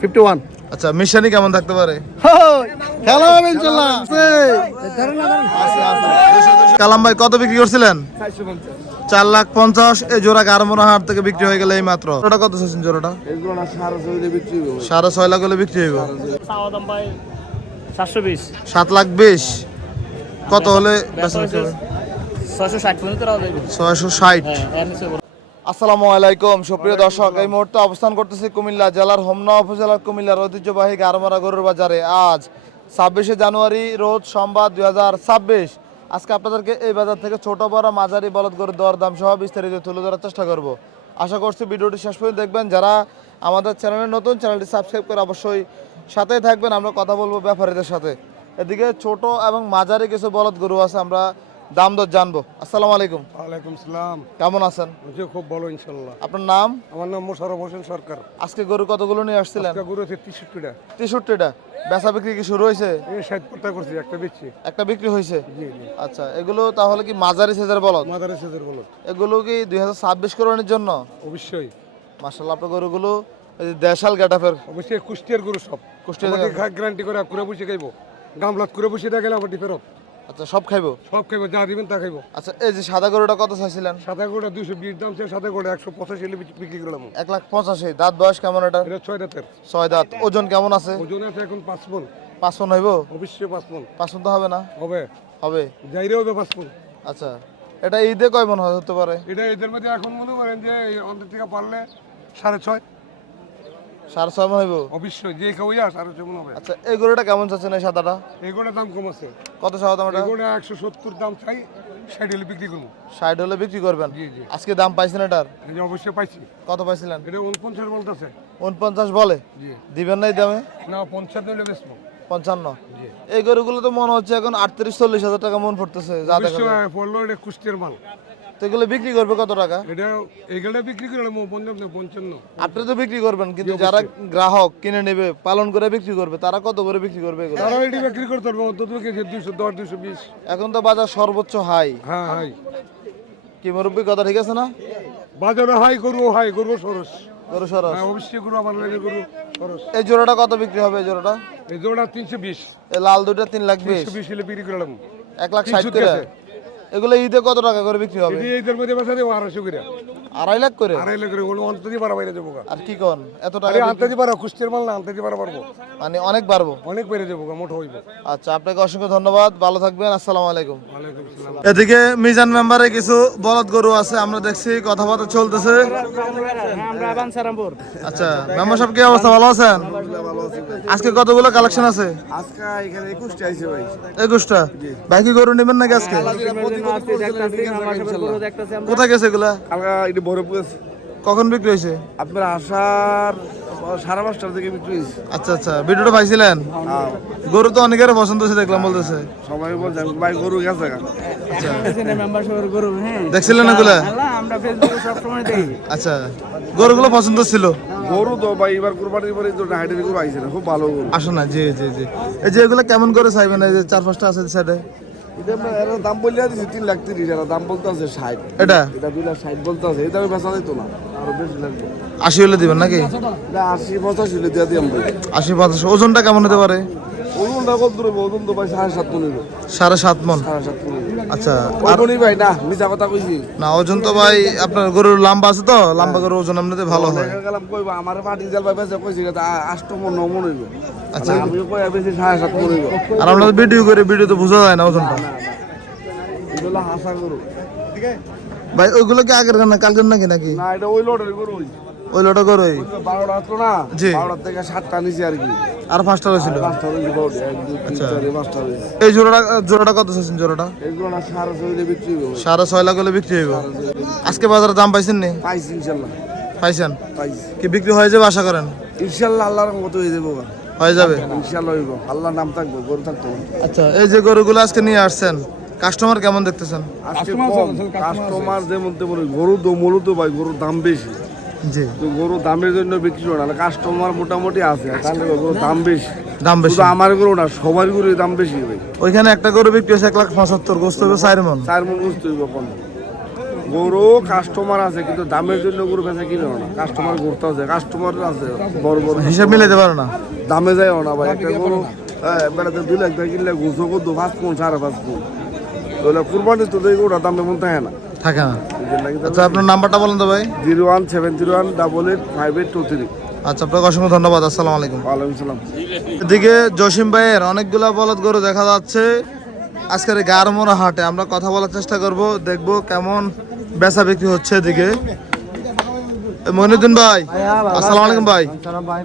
Fifty one আচ্ছা মিশানি কেমন থাকতে পারে? খেলা হবে কালাম ভাই কত বিক্রি করছিলেন? চার লাখ পঞ্চাশ। এই জোড়া গারমোনা হাট থেকে বিক্রি হয়ে গেলে এই মাত্র জোড়া কত চাচ্ছেন জোড়াটা? হবে সাড়ে ছয় লাখ হলে বিক্রি বিশ সাত লাখ বিশ। কত হলে ছয়শো ষাট আসসালামু আলাইকুম। সুপ্রিয় দর্শক এই মুহূর্তে অবস্থান করতেছি কুমিল্লা জেলার হোমনা উপজেলার কুমিল্লার ঐতিহ্যবাহী গারমারা গরুর বাজারে। আজ ছাব্বিশে জানুয়ারি রোজ সোমবার দুই হাজার ছাব্বিশ। আজকে আপনাদেরকে এই বাজার থেকে ছোট বড় মাঝারি বলদ গরুর দর দাম সহ বিস্তারিত তুলে ধরার চেষ্টা করব। আশা করছি ভিডিওটি শেষ পর্যন্ত দেখবেন। যারা আমাদের চ্যানেলে নতুন চ্যানেলটি সাবস্ক্রাইব করে অবশ্যই সাথেই থাকবেন। আমরা কথা বলব ব্যাপারীদের সাথে। এদিকে ছোট এবং মাঝারি কিছু বলদ গরু আছে আমরা দাম দর জানব। আসসালামু আলাইকুম। ওয়ালাইকুম সালাম। কেমন আছেন? যে খুব ভালো ইনশাল্লাহ আপনার নাম? আমার নাম মোশারফ হোসেন সরকার। আজকে গরু কতগুলো নিয়ে আসছিলেন? একটা গরু আছে তেষট্টিটা। তেষট্টিটা। বেচা বিক্রি কি শুরু হয়েছে? এই ষাট পাতা করছি একটা বেচছি। একটা বিক্রি হয়েছে? জি জি। আচ্ছা এগুলো তাহলে কি মাঝারি সেজার বলদ? মাদারে সেজার বলো এগুলো কি দুই হাজার ছাব্বিশ কোরবানির জন্য? অবশ্যই। মার্শাল আপনার গরুগুলো এই দেশাল গেটাফের। অবশ্যই কুষ্টিয়ার গরু সব। কুষ্টিয়ার গ্যারান্টি করে কুড়ে বসে খাইবো। গামলাত করে বসে না গেলে আমার ফেরত আচ্ছা সব খাইবো? সব খাইবো যা দিবেন তা খাইবো। আচ্ছা এই যে সাদা গরুটা কত চাইছিলেন? সাদা গোটা দুশো বিশ দাম ছিল সাদা গোটা একশো পঁচাশি হলে বিক্রি করলাম এক লাখ পঁচাশি। দাঁত বয়স কেমন এটা? এটা ছয় দাঁতের। ছয় দাঁত। ওজন কেমন আছে। ওজন আছে এখন পাঁচ মন। পাঁচ পন হইব? অবশ্যই পাঁচ মন। পাঁচ পন তো হবে না? হবে। হবে। যাইরে হবে পাঁচ মন। আচ্ছা এটা ঈদে কয় মন হতে পারে? এটা এদের মধ্যে এখন মনে করেন যে অন্তর থেকে পারলে সাড়ে ছয়। সাড়ে ছয় মন হইব? অবশ্যই যে খাওয়াইয়া সাড়ে ছয় মন হবে। আচ্ছা এই গরুটা কেমন চাচ্ছেন এই সাদাটা? এগুলোর দাম কম আছে। কত চাওয়া দাম এটা? এগুলো একশো সত্তর দাম চাই ষাট হলে বিক্রি করব। ষাট হলে বিক্রি করবেন? জি জি। আজকে দাম পাইছেন এটার? এই অবশ্যই পাইছি। কত পাইছিলেন? এটা উনপঞ্চাশ বলতেছে উনপঞ্চাশ বলে? জি। দিবেন না এই দামে? না পঞ্চান্ন হলে বেচবো। পঞ্চান্ন? এই গরুগুলো তো মনে হচ্ছে এখন আটত্রিশ চল্লিশ হাজার টাকা মন পড়তেছে যা দেখা পড়ল এটা কুষ্টিয়ার মাল। তো এগুলো বিক্রি করবে কত টাকা? এটা এগুলো বিক্রি করে পঞ্চান্ন আপনি তো বিক্রি করবেন কিন্তু যারা গ্রাহক কিনে নেবে পালন করে বিক্রি করবে তারা কত করে বিক্রি করবে এগুলো? তারা এটি বিক্রি করতে পারব অন্তত দুশো দশ দুশো বিশ। এখন তো বাজার সর্বোচ্চ হাই। হ্যাঁ হাই। কি মুরব্বী কথা ঠিক আছে না? বাজারে হাই করব হাই করব সরস। গরু সরস। হ্যাঁ অবশ্যই করব আমার লাগে করব সরস। এই জোড়াটা কত বিক্রি হবে এই জোড়াটা? এই জোড়া তিনশো বিশ। এই লাল দুইটা তিন লাখ বিশ। বিশ বিক্রি করলাম এক লাখ ষাট করে। এগুলো ঈদে কত টাকা করে বিক্রি হবে? ঈদের মধ্যে বাসাতে দেবো আড়াইশো করে। আড়াই লাখ করে? আড়াই লাখ করে ওগুলো অন্তদি পারা বাইরে যাব আর কি কন? এত টাকা মাল না আনতে পারা পারব মানে অনেক বাড়বো? অনেক বেড়ে যাব গা, মোটো হইব। আচ্ছা আপনাকে অসংখ্য ধন্যবাদ ভালো থাকবেন আসসালামু আলাইকুম। এদিকে মিজান মেম্বারে কিছু বলদ গরু আছে আমরা দেখছি কথাবার্তা চলতেছে। আচ্ছা মেম্বার সাহেব কি অবস্থা ভালো আছেন? আজকে কতগুলো কালেকশন আছে? আজকে এখানে একুশটা আইছে ভাই। একুশটা? ভাই কি গরু নেবেন নাকি আজকে? কোথায় গেছে এগুলা? এটা কখন বিক্রি হয়েছে? আপনার আসার সাড়ে পাঁচটার থেকে বিক্রি হয়েছে। আচ্ছা আচ্ছা। ভিডিওটা পাইছিলেন? হ্যাঁ, গরু তো অনেকের পছন্দ হয়েছে দেখলাম বলতেছে। সবাই বলছে ভাই গরু গেছে গা। দেখছিলেন এগুলা? আমরা ফেসবুকে সবসময় দেখি। আচ্ছা। গরুগুলো পছন্দ ছিল? গরু তো ভাই এবার কোরবানির পরে তো হাইটের গরু আইছে না খুব ভালো গরু। আসো না জি জি জি। এই যে এগুলো কেমন করে চাইবেন? এই যে চার পাঁচটা আছে সাইডে এটা দাম বললে দিছি তিন লাখ তিরিশ দাম বলতে আছে ষাট। এটা? এটা দুই লাখ ষাট বলতে আছে এটা বেচা যেত না আরও বেশি লাগবে। আশি হলে দিবেন নাকি? আশি পঁচাশি হলে দিয়ে দিলাম ভাই। আশি ওজনটা কেমন হতে পারে? ওজনটা কত দূরে ওজন তো ভাই সাড়ে সাত মন সাড়ে সাত মন। সাড়ে সাত পনেরো আচ্ছা ভাই না মিছা কথা কইছি না ওজন তো ভাই আপনার গরুর লম্বা আছে তো লম্বা গরুর ওজন এমনিতে ভালো হয় গেলাম কইবা আমার পাটি জাল ভাই বেচে কইছি এটা আষ্ট মন ন মন হইব আচ্ছা। আমি কই বেশি সাড়ে সাত মন হইব আর আমরা ভিডিও করে ভিডিও তো বোঝা যায় না ওজনটা এগুলো হাসা গরু ভাই ওইগুলো কি আগের না কালকের নাকি নাকি না এটা ওই লোডের গরু ওই লোটা গরুই? বারোটা আসলো না? জি। বারোটার থেকে সাতটা নিচে আর কি। আর পাঁচটা আচ্ছা। এই জোড়াটা জোড়াটা কত চাইছেন জোড়াটা? সাড়ে ছয় লাখ হলে বিক্রি হইব। আজকে বাজারে দাম পাইছেন নি? পাইছি ইনশাল্লাহ। পাইছেন? কি বিক্রি হয়ে যাবে আশা করেন? ইনশাল্লাহ আল্লাহর মতো হয়ে যাব হয়ে যাবে? ইনশাল্লাহ হইব। আল্লাহর নাম থাকব গরু থাকতো আচ্ছা এই যে গরুগুলো আজকে নিয়ে আসছেন কাস্টমার কেমন দেখতেছেন? কাস্টমার যেমন তেমন গরু তো মূলত ভাই গরুর দাম বেশি। তো গরু দামের জন্য বিক্রি হয় না কাস্টমার মোটামুটি আছে তাহলে দাম বেশি। দাম বেশি। আমার গরু না সবার গরুর দাম বেশি ভাই। ওইখানে একটা গরু বিক্রি হয়েছে এক লাখ পঁচাত্তর গোস্ত হবে চার মন চার মন হইব গরু কাস্টমার আছে কিন্তু দামের জন্য গরু বেচা কিনে না। কাস্টমার ঘুরতে আছে কাস্টমার আছে বড় বড় হিসাব মিলাইতে পারো না। দামে যায় না ভাই একটা গরু হ্যাঁ, বেড়াতে দুই লাখ টাকা কিনলে ঘুষো করতো পাঁচ কোন সাড়ে পাঁচ কোন তাহলে কুরবানি তো এই গরুটা দাম এমন থাকে না। থাকে না। আচ্ছা আপনার নাম্বারটা বলেন তো ভাই। Zero one seven zero one double eight five eight two three. আচ্ছা আপনাকে অসংখ্য ধন্যবাদ আসসালামু আলাইকুম। ওয়ালাইকুম সালাম। এদিকে জসিম ভাইয়ের অনেকগুলা বলদ গরু দেখা যাচ্ছে। আজকের গারমোড়া হাটে আমরা কথা বলার চেষ্টা করব দেখব কেমন বেচা বিক্রি হচ্ছে এদিকে। এ, মইনুদ্দিন ভাই আসসালামু আলাইকুম ভাই। ভাই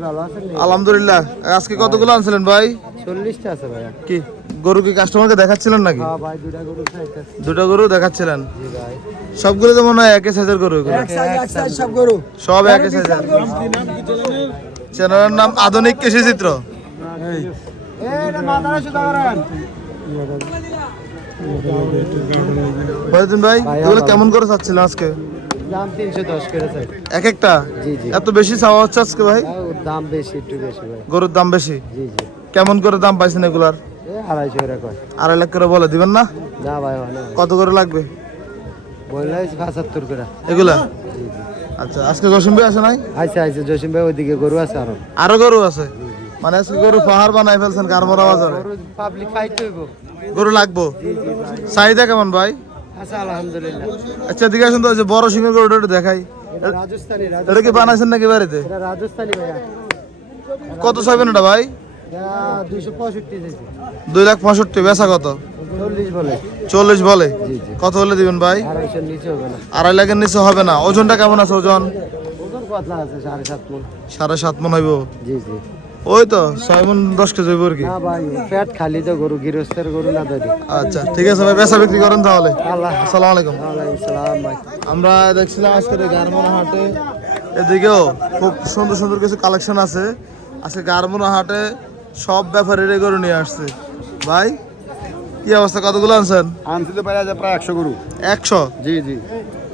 আলহামদুলিল্লাহ। আজকে কতগুলো আনছিলেন ভাই? চল্লিশটা আছে ভাইয়া। কি? গরু কি কাস্টমারকে দেখাচ্ছিলেন নাকি? ভাই দুটা গরু খাইতে দুটো গরু দেখাচ্ছিলেন? জি ভাই। সবগুলো তো মনে হয় একই সাইজের গরু। সব গরু। সব একই সাইজের চ্যানেলের নাম আধুনিক কৃষি চিত্র। ভাই এগুলো কেমন করে চাচ্ছিলেন আজকে? দাম করে এক একটা? জি, জি। এত বেশি চাওয়া হচ্ছে আজকে ভাই? দাম বেশি একটু বেশি ভাই। গরুর দাম বেশি? জি জি। কেমন করে দাম পাইছেন এগুলার? আড়াইশো করে কয়। আড়াই লাখ করে বলে দিবেন না? না ভাই কত করে লাগবে? বললে পঁচাত্তর করে। এগুলা? আচ্ছা আজকে জসিম ভাই আসে নাই? আচ্ছা আচ্ছা জসিম ভাই ওইদিকে গরু আছে আরও। আরও গরু আছে? মানে আজকে গরু পাহাড় বানাই ফেলছেন কারমরা বাজারে। পাবলিক খাইতে হইব। গরু লাগবো? চাহিদা কেমন ভাই? আচ্ছা আলহামদুলিল্লাহ। আচ্ছা দিকে আসুন তো যে বড় সিংহের গরুটা একটু দেখাই। এটা রাজস্থানি এটা কি বানাইছেন নাকি বাড়িতে? রাজস্থানি ভাইয়া। কত চাইবেন এটা ভাই? দুই লাখ পঁয়ষট্টি, বেচা কত? চল্লিশ বলে। কত হলে দিবেন ভাই? আড়াই লাখের নিচে হবে না। ওজনটা কেমন আছে ওজন? সাড়ে সাত মন হইব। ওই তো, ছয় মন দশ কেজি হইব আর কি। গরু গৃহস্থের গরু আচ্ছা ঠিক আছে ভাই, বেচা বিক্রি করেন তাহলে। আসসালামু আলাইকুম। আমরা দেখছিলাম আজকের এই গারমোনা হাটে। এদিকেও খুব সুন্দর সুন্দর কিছু কালেকশন আছে। আজকে গারমোনা হাটে সব ব্যাপারে গরু নিয়ে আসছে। ভাই কি অবস্থা? কতগুলো আনছেন? আনতে তো প্রায় প্রায় একশো গরু। একশো? জি জি।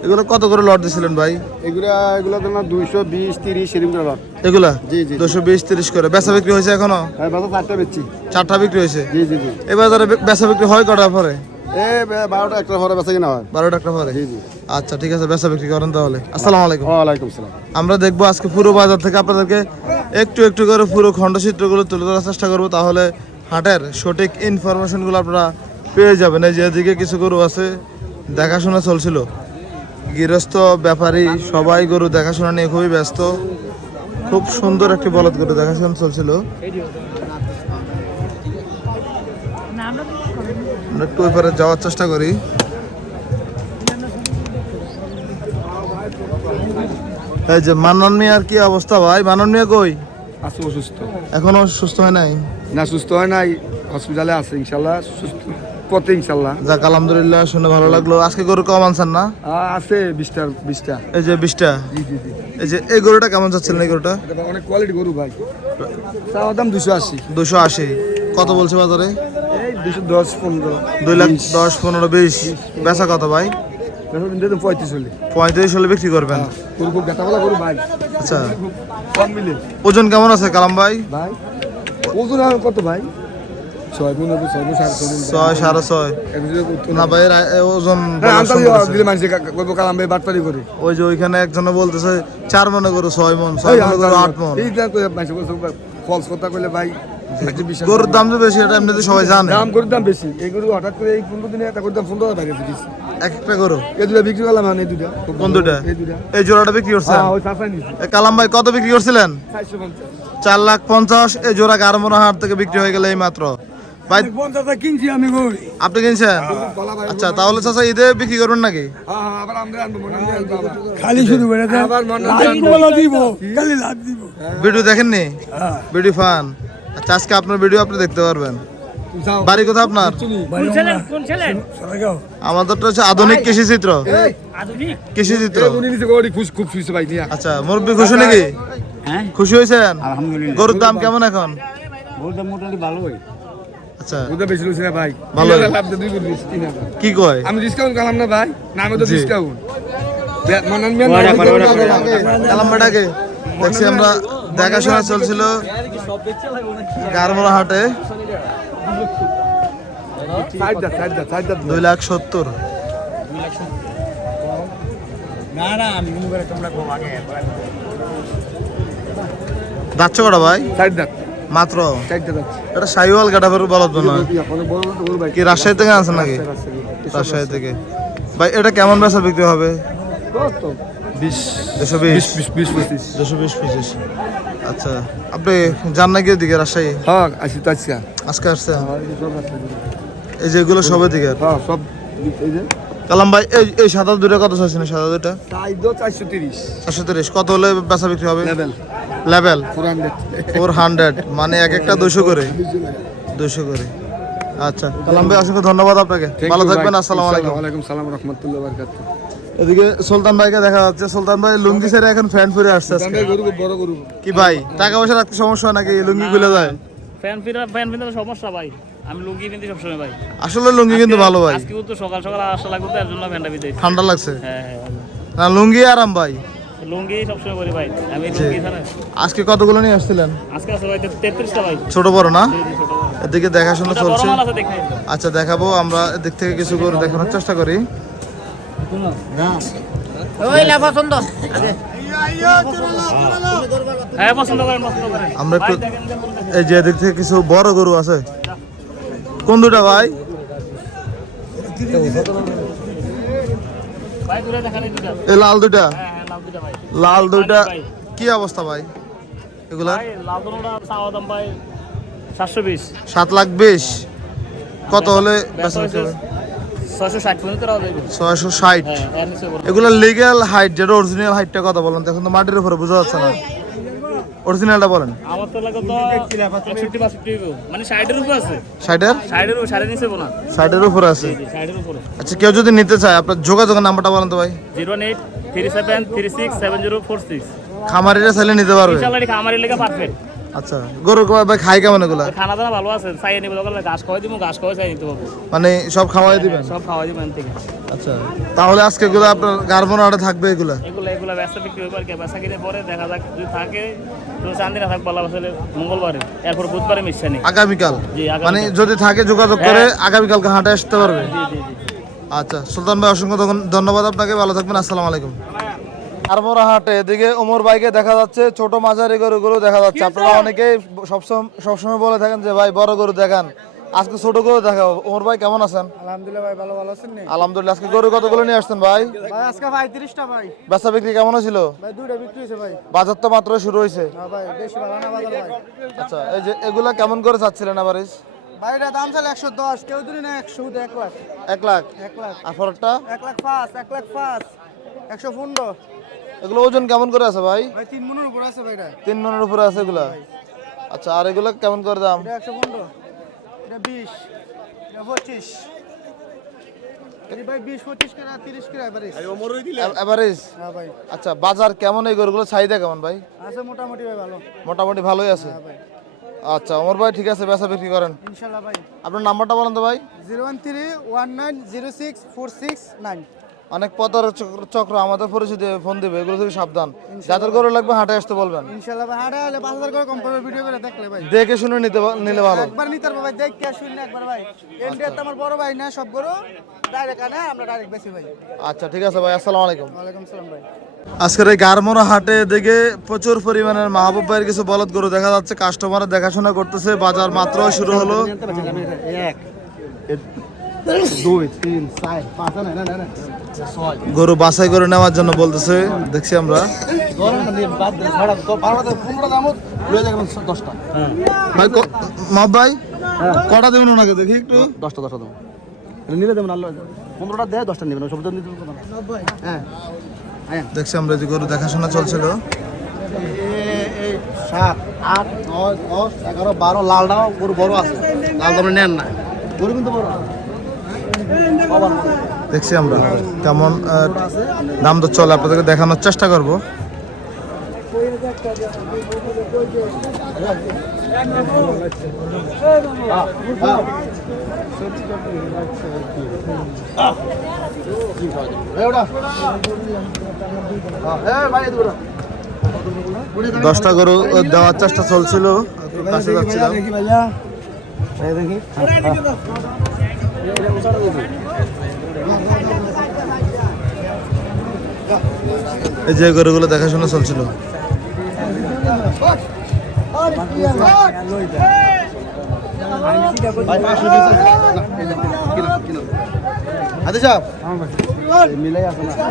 এগুলো কত করে লট দিছিলেন ভাই? এগুলা এগুলো তোমার দুইশো বিশ তিরিশ এরকম করে লট। এগুলা? জি, জি। দুশো বিশ তিরিশ করে। বেচা বিক্রি হয়েছে এখনও? হ্যাঁ চারটা বেচছি। চারটা বিক্রি হয়েছে? জি জি জি। এবার বাজারে বেচা বিক্রি হয় কটা পরে? এ বারোটা একটা বেচা কিনা হয়। বারো টাকা পরে জি জি। আচ্ছা ঠিক আছে বেচা বিক্রি করেন তাহলে। আসসালামু আলাইকুম। ওয়ালাইকুম সালাম। আমরা দেখব আজকে পুরো বাজার থেকে আপনাদেরকে একটু একটু করে পুরো খণ্ডচিত্রগুলো তুলে ধরার চেষ্টা করব তাহলে হাটের সঠিক ইনফরমেশনগুলো আপনারা পেয়ে যাবেন। এই যে এদিকে কিছু গরু আছে দেখাশোনা চলছিল। গৃহস্থ ব্যাপারী সবাই গরু দেখাশোনা নিয়ে খুবই ব্যস্ত। খুব সুন্দর একটি বলদ গরু দেখাশোনা চলছিল। আমরা একটু ওই পারে যাওয়ার চেষ্টা করি। এই যে মানন মিয়ার কি অবস্থা ভাই? মানন মিয়া কই? আছে অসুস্থ এখনও সুস্থ হয় নাই? না সুস্থ হয় নাই। হসপিটালে আছে ইনশাল্লাহ। সুস্থ পথে ইনশাল্লাহ। যাক আলহামদুলিল্লাহ শুনে ভালো লাগল। আজকে গরু কম আনছেন না? আছে বিশটা বিশটা। এই যে বিশটা? জি জি জি। এই যে এই গরুটা কেমন চাচ্ছিলেন এই গরুটা? এটা অনেক কোয়ালিটি গরু ভাই। চাওয়ার দাম দুশো আশি। দুশো আশি। কত বলছে বাজারে? দুশো পনেরো। দুই লাখ দশ পনেরো বিশ। বেচা কত ভাই? পঁয়ত্রিশ হলে। পঁয়ত্রিশ হলে বিক্রি করবেন? ভাই। আচ্ছা। ওজন কেমন আছে কালাম ভাই? ভাই ওজন আর কত ভাই? ছয় সাড়ে ছয় না ভাই ওজন কালাম ভাই বাটপারি করে। ওই যে ওইখানে একজনে বলতেছে চার মনে করো ছয় মন ছয় মনে করো আট মন। কথা কইলে ভাই গরুর দাম তো বেশি এটা এমনিতে সবাই জানে। দাম গরুর দাম বেশি। এই গরু হঠাৎ করে এই পনেরো দিনে একটা গরুর দাম পনেরো দিচ্ছি এক একটা গরু? এই দুটা বিক্রি করলাম মানে এই দুটা। কোন দুটা? এই দুটা। এই জোড়াটা বিক্রি করছেন? হ্যাঁ কালাম ভাই কত বিক্রি করছিলেন? চার লাখ পঞ্চাশ এই জোড়া গারমোনা হাট থেকে বিক্রি হয়ে গেল এই মাত্র ভাই কিনছি আমি গরু। আপনি কিনছেন? আচ্ছা তাহলে চাচা ঈদে বিক্রি করবেন নাকি? হ্যাঁ হ্যাঁ হয়। খালি আবার হয় দিব খালি লাভ দিব। ভিডিও দেখেননি? Video fun. আচ্ছা আজকে আপনার ভিডিও আপনি দেখতে পারবেন। বাড়ি কোথায় আপনার? সরগাঁও। আমাদেরটা হচ্ছে আধুনিক কৃষি চিত্র কৃষি চিত্র আচ্ছা মুরব্বী খুশি নাকি? হ্যাঁ। খুশি হয়েছেন? গরুর দাম কেমন এখন? মোটামুটি ভালোই আচ্ছা। বেশি না ভাই। ভালো। কি কয়? আমি ডিসকাউন্ট করলাম না ভাই। না আমি তো ডিসকাউন্ট মনান মিয়া ওরা না করে, ওরা করে। কালাম্বাটাকে। দেখছি আমরা দেখাশোনা চলছিল গারমোড়া হাটে। সাইড দা সাইড দা সাইড দা। দুই লাখ সত্তর। যাচ্ছে কটা ভাই? মাত্র? এটা সাইওয়াল গাডাফের বলদ না কি রাজশাহী থেকে আনছেন নাকি? রাজশাহী থেকে। ভাই এটা কেমন বেচা বিক্রি হবে? কত? বিশ দুশো বিশ। বিশ বিশ পঁচিশ দুশো বিশ পঁচিশ। আচ্ছা আপনি যান ওদিকে রাজশাহী? হ্যাঁ আসি তো আসছি আজকে আসছে এই যে এগুলো সবের দিকে? হ্যাঁ সব এই যে। কালাম ভাই এই এই সাদা দুটা কত চাইছেন? সাদা দুটা চারশো তিরিশ। চারশো তিরিশ। কত হলে বেচা বিক্রি হবে? লেভেল লেভেল ফোর হান্ড্রেড মানে এক একটা দুশো করে? দুশো করে। আচ্ছা কালাম ভাই অসংখ্য ধন্যবাদ আপনাকে। ভালো থাকবেন আসসালামু আলাইকুম। ওয়ালাইকুম সালাম রহমতুল্লাহ বারকাত এদিকে সুলতান ভাইকে দেখা যাচ্ছে। সুলতান ভাই লুঙ্গি ছেড়ে এখন ফ্যান ফিরে আসছে কি ভাই টাকা পয়সা রাখতে সমস্যা হয় নাকি লুঙ্গি খুলে যায়? ফ্যান ফিরা ফ্যান ফিনতে সমস্যা ভাই। আমি লুঙ্গি পিনতে সবসময় ভাই। আসলে লুঙ্গি কিন্তু ভালো ভাই। আজকেও তো সকাল সকাল আসা লাগবে তো জন্য ফ্যানটা পিনতে ঠান্ডা লাগছে? হ্যাঁ হ্যাঁ না লুঙ্গি আরাম ভাই। লুঙ্গি সবসময় করি ভাই। আমি লুঙ্গি ছাড়া আজকে কতগুলো নিয়ে আসছিলেন? আজকে আছে ভাই তেত্রিশটা ভাই। ছোট বড় না। এদিকে দেখাশোনা চলছে। আচ্ছা দেখাবো আমরা এদিক থেকে কিছু করে দেখানোর চেষ্টা করি। আমরা একটু। এই যে এদিক থেকে কিছু বড় গরু আছে। কোন দুটা ভাই? এই লাল দুটা লাল দুটা কি অবস্থা ভাই? সাত লাখ বিশ। কত হলে হয়েছে ছয়শো ষাট হ্যাঁ। এগুলো লিগ্যাল হাইট যেটা অরিজিনাল হাইটটা কথা বলেন এখন তো মাটির উপরে বোঝা যাচ্ছে না। অরিজিনালটা বলেন। আমার তো লাগে তো। মানে উপরে আছে। ষাটের? ষাটের উপরে সাড়ে নিচে না ষাটের উপরে আছে। ষাটের উপরে। আচ্ছা কেউ যদি নিতে চায় আপনার যোগাযোগের নাম্বারটা বলেন তো ভাই। Zero eight three seven three six seven zero four six. খামারিরা চাইলে নিতে পারবে। ইনশাল্লাহ এটা লেগে পারফেক্ট আচ্ছা গরু ভাই খাই কেমন এগুলা? খানা দানা ভালো আছে চাই নিব ঘাস খাওয়াই দিব ঘাস খাওয়াই চাই নিতে পারব মানে সব খাওয়াই দিবেন? সব খাওয়াই দিব এখান থেকে আচ্ছা তাহলে আজকে এগুলো আপনার থাকবে এগুলা? এগুলো এগুলো ব্যবসা বিক্রি হবে আর কি ব্যবসা কিনে পরে দেখা যাক যদি থাকে তো চান্দি না থাকবে বলা আসলে মঙ্গলবারে এরপর বুধবারে মিশছে নেই আগামীকাল? মানে যদি থাকে যোগাযোগ করে আগামীকালকে হাটে আসতে পারবে? আচ্ছা সুলতান ভাই অসংখ্য ধন্যবাদ আপনাকে ভালো থাকবেন আসসালামু আলাইকুম। আরমোরা হাটে। এদিকে ওমর ভাইকে দেখা যাচ্ছে ছোট মাঝারি গরুগুলো দেখা যাচ্ছে। আপনারা অনেকেই সবসময় সবসময় বলে থাকেন যে ভাই বড় গরু দেখান। আজকে ছোট গরু দেখাও। ওমর ভাই কেমন আছেন? আলহামদুলিল্লাহ ভাই ভালো ভালো আছেন আলহামদুলিল্লাহ আজকে গরু কতগুলো নিয়ে আসছেন ভাই? ভাই আজকে ভাই বেচা বিক্রি কেমন হয়েছিল? ভাই দুইটা বিক্রি হয়েছে ভাই। বাজার তো মাত্র শুরু হয়েছে। না ভাই বেশি ভালো না বাজার ভাই। আচ্ছা এই যে এগুলা কেমন করে চাচ্ছিলেন আবার ভাই দাম চাল একশো দশ কেউ দিলি না একশো এক লাখ। এক লাখ? এক লাখ। আর ফরটা এক লাখ পাঁচ এক লাখ পাঁচ একশো পনেরো। এগুলো ওজন কেমন করে আছে ভাই? তিন মনের উপরে আছে ভাই মনের উপরে আছে এগুলো? আচ্ছা আর এগুলো কেমন করে দাম? এটা 115 এটা 20 এটা ভাই 20 25 ভাই। আচ্ছা বাজার কেমন এই গরুগুলো? চাহিদা কেমন ভাই? আছে মোটামুটি মোটামুটি ভালোই আছে? ভাই। আচ্ছা ভাই ঠিক আছে বিক্রি করেন। ভাই। আপনার তো ভাই। 01319064649 অনেক পতর চক্র আমাদের পরিচিত ফোন দিবে এগুলো থেকে সাবধান। যাদের গরু লাগবে হাটে আসতে বলবেন। ভাই হাটে হলে পাঁচ হাজার করে কম পড়বে ভিডিও করে দেখলে ভাই। দেখে শুনে নিতে নিলে ভালো। একবার নিতে পারব ভাই দেখ কে একবার ভাই। ইন্ডিয়া তো আমার বড় ভাই না সব গরু। ডাইরেক্ট আনে আমরা ডাইরেক্ট বেশি ভাই। আচ্ছা ঠিক আছে ভাই আসসালামু আলাইকুম। ওয়ালাইকুম সালাম ভাই। আজকের এই গারমোড়া হাটে দেখে প্রচুর পরিমাণের মাহবুব ভাইয়ের কিছু বলদ গরু দেখা যাচ্ছে। কাস্টমার দেখাশোনা করতেছে বাজার মাত্র শুরু হলো। গরু বাছাই করে নেওয়ার জন্য বলতেছে দেখছি আমরা। ভাই মাহবুব ভাই কটা দেবেন ওনাকে দেখি একটু? দশটা দশটা দেবো। নিলে দেবেন আল্লাহ পনেরোটা দেয় দশটা নেবেন সব নিতে হ্যাঁ দেখছি আমরা যে গরু দেখাশোনা চলছিল। সাত আট নয় দশ এগারো বারো লালটাও গরু বড় আছে। লাল তো নেন না। গরু কিন্তু বড় দেখছি আমরা কেমন আহ, দাম তো চলে আপনাদেরকে দেখানোর চেষ্টা করব। দশটা গরু দেওয়ার চেষ্টা চলছিল দেখি। না আমরা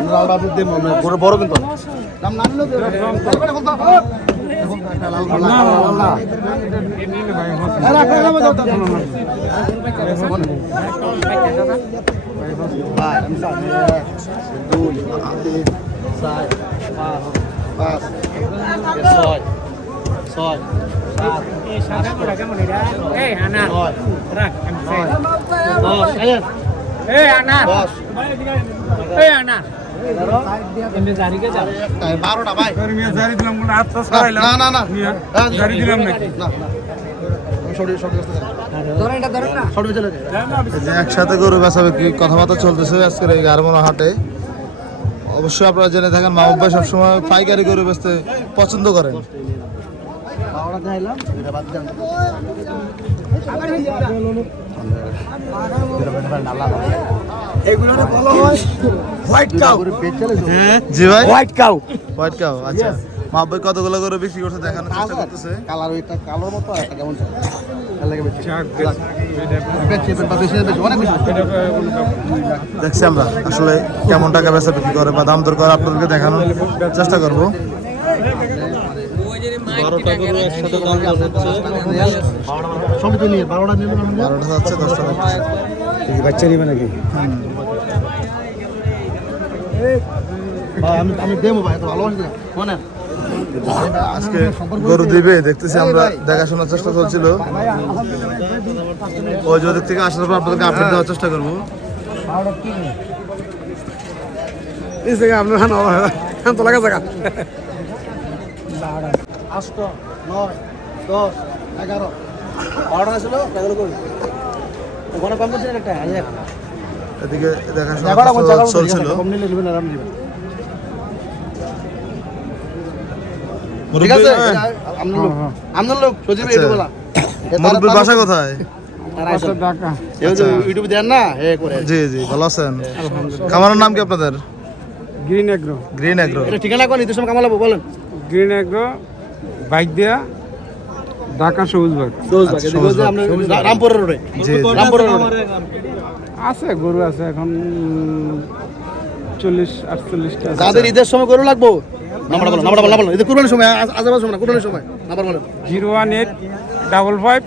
লাল বাবুর দিন বড় কিন্তু। এই চার, পাঁচ, ছয়, ছয়, বারোটা ভাই। জারি দিলাম না না না। জারি দিলাম না একসাথে গরু বেচা বিক্রি কথাবার্তা চলতেছে আজকের এই গারমোনা হাটে। অবশ্যই আপনারা জেনে থাকেন মাহবুব ভাই সবসময় পাইকারি গরু বেচতে পছন্দ করেন। হয় জি ভাই? White cow. হোয়াইট কাউ আচ্ছা। মাহবুব কতগুলো গরু বিক্রি করতে দেখানোর চেষ্টা করতেছে? কালার ওইটা কালোর মতো আর একটা কেমন দেখছি আমরা আসলে কেমন টাকা বেচা বিক্রি করে বা দাম দর করে আপনাদেরকে দেখানোর চেষ্টা করব। বারোটা বারোটা যাচ্ছে দশটা যাচ্ছে। বাচ্চা নিবে নাকি? আমি আমি দেবো ভাই এত ভালোবাসি না। মনে আজকে গরু দিবে দেখতেছি আমরা দেখাশোনার চেষ্টা চলছিল। ওই ওদিক থেকে আসার পর আপনাদেরকে আপডেট দেওয়ার চেষ্টা করব। আপনার তো লাগা জায়গা। আষ্ট নয় দশ এগারো। বারোটা ছিল ওখানে কম করছে একটা এদিকে দেখাশোনা চলছিল। কম নিলে নেবেন আরাম নেবেন। ঠিক আছে? হ্যাঁ। আপনার লোক আপনার লোক সজীব আচ্ছা। এটা বলা মুরব্বির বাসা কোথায়? ইউটিউবে দেন না? হে করে। জি জি ভালো আছেন। খামারের নাম কি আপনাদের? Green agro. Green agro. এটা ঠিকানা কোন? ঈদের সময় কামালাবো বলেন। গ্রিন এগ্রো বাইক দিয়া ঢাকা সবুজবাগ রামপুরের রোডে। জি জি। রামপুরের রোডে। আছে গরু আছে এখন চল্লিশ আটচল্লিশটা যাদের ঈদের সময় গরু লাগবো নাম্বার বলো নাম্বার বলো নাম্বার বলো। ঈদের কুরবানির সময় আজাবার সময় না কুরবানির সময়। নাম্বার বলেন zero one eight double five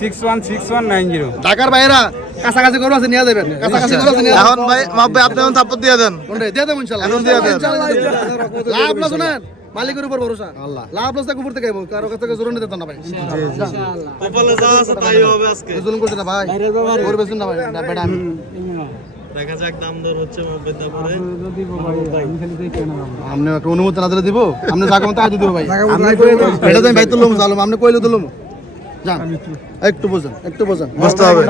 six one six one nine zero. ঢাকার বাইরা কাছাকাছি গরু আছে নিয়ে যাবেন। কাছাকাছি গরু আছে এখন ভাই মাহবুব ভাই আপনি এখন থাপ্পর দিয়ে দেন। কোনটা? দিয়ে দেবো ইনশাআল্লাহ এখন দিয়ে দেন। ইনশাআল্লাহ দিয়ে দেব। লাভ না মালিকের উপর ভরসা। আল্লাহ। লাভ লস উপর থেকে আইবো, কারও কাছ থেকে জোর নিতে না ভাই। জুলুম করছে না ভাই। গরু না ভাই। বেটা আমি। আপনি একটা অনুমতি না দিলে দিব? আপনি জাগমন তাই দিব ভাই। আপনি কইলে এটা তো আমি ভাই তুললাম জালম আপনি কইলে যান। একটু বোঝেন একটু বোঝেন। বুঝতে হবে।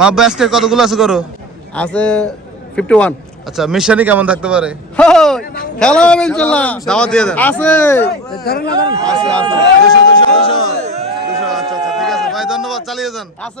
না। ভাই কতগুলো আছে গরু আছে ফিফটি ওয়ান আচ্ছা মিশানি কেমন থাকতে পারে? খেলা হবে ইনশাল্লাহ। দাওয়াত দিয়ে দেন। আছে। আছে আছে আচ্ছা আচ্ছা ঠিক আছে। ভাই ধন্যবাদ চালিয়ে যান। আছে।